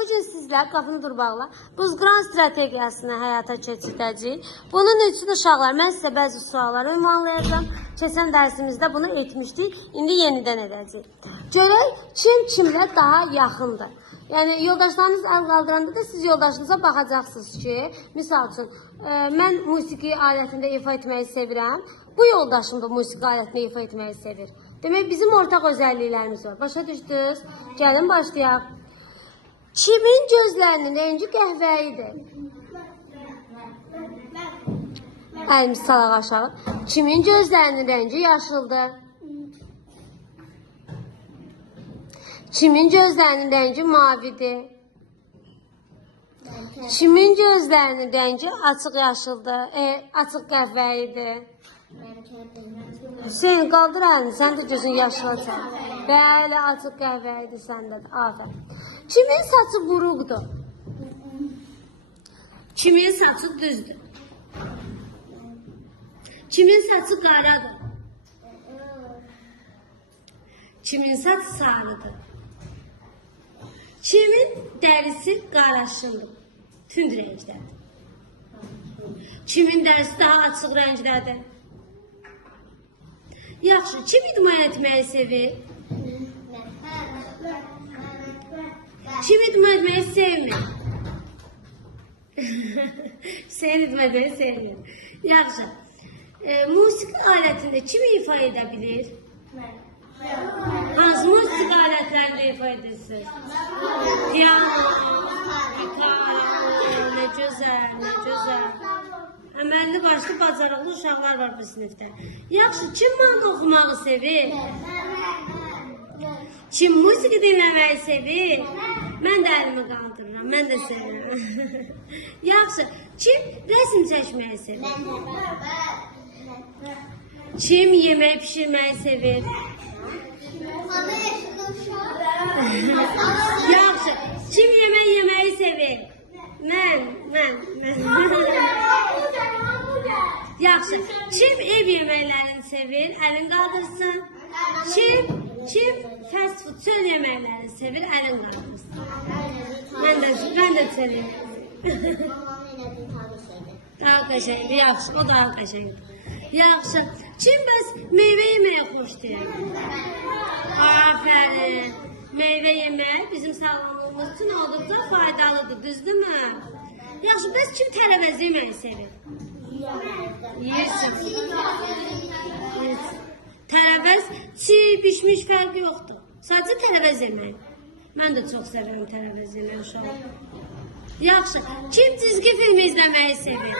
bugün sizlər qapını dur bağla buzqıran strategiyasını həyata keçirdəcəyik. Bunun üçün uşaqlar, mən sizə bəzi suallar ünvanlayacağım. Keçən dərsimizdə bunu etmişdik, indi yenidən edəcəyik. Görək kim kimlə daha yaxındır. Yəni yoldaşlarınız əl qaldıranda da siz yoldaşınıza baxacaqsınız ki, misal üçün mən musiqi alətində ifa etməyi sevirəm. Bu yoldaşım da musiqi alətində ifa etməyi sevir. Demək bizim ortaq özəlliklərimiz var. Başa düşdünüz? Gəlin başlayaq. Kimin gözlərinin rengi qəhvəyidir? Əlimiz salaq aşağı. Kimin gözlərinin rengi yaşıldır? Kimin gözlərinin rengi mavidir? Kimin gözlərinin rengi açıq yaşıldır? Açıq qəhvəyidir? Hüseyin, qaldır əlini, sən də gözün yaşılacaq. Bəli, açıq qəhvəyidir səndədir. Afərin. Kimin saçı buruqdur? Kimin saçı düzdür? Kimin saçı qaradır? Kimin saçı sarıdır? Kimin dərisi qaraşındır? Tünd rəngdədir. Kimin dərisi daha açıq rəngdədir? Yaxşı, kim idman etməyi sevir? Kim idman etməyi sevmir? Hüseyin idman etməyi sevmir. Yaxşı, musiqi alətində kim ifa edə bilir? Hansı musiqi alətlərində ifa edirsiniz? Piano, gitar, nə gözəl, nə gözəl. Əməlli başlı bacarıqlı uşaqlar var bu sinifdə. Yaxşı, kim mahnı oxumağı sevir? Kim musiqi dinləməyi sevir? Mən də əlimi qaldırıram, mən də sevirəm. Yaxşı, kim rəsm çəkməyi sevir? Kim yemək pişirməyi sevir? Yaxşı, kim yemək yeməyi sevir? Mən. Yaxşı, kim ev yeməklərini sevir? Əlin qaldırsın. Kim fast food çöl yeməklərini sevir? Əlin qaldırsın. Mən də sevirəm. Daha qəşəngdir, yaxşı, o daha qəşəngdir. Yaxşı, kim bəs meyvə yeməyə xoşlayır? Afərin. Meyvə yemək bizim sağlamlığımız üçün olduqca faydalıdır, düzdürmü? Yaxşı, bəs kim tərəvəz yeməyi sevir? Yiyirsin. Tərəvəz, çiğ, pişmiş fərqi yoxdur. Sadəcə tərəvəz yemək. Mən də çox sevirəm tərəvəz yemək uşaq. Yaxşı, kim cizgi filmi izləməyi sevir?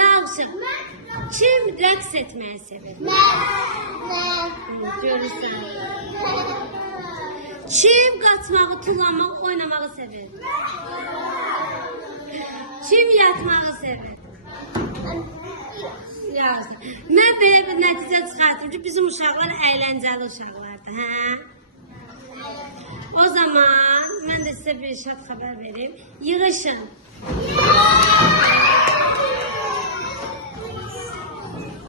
Yaxşı, kim rəqs etməyi sevir? Görürsən. Kim qaçmağı, tullamaq, oynamağı sevir? Kim yatmağı sevir? Yaxşı. Mən belə bir nəticə çıxartdım ki, bizim uşaqlar əyləncəli uşaqlardır. O zaman mən də sizə bir şad xəbər vereyim. Yığışın.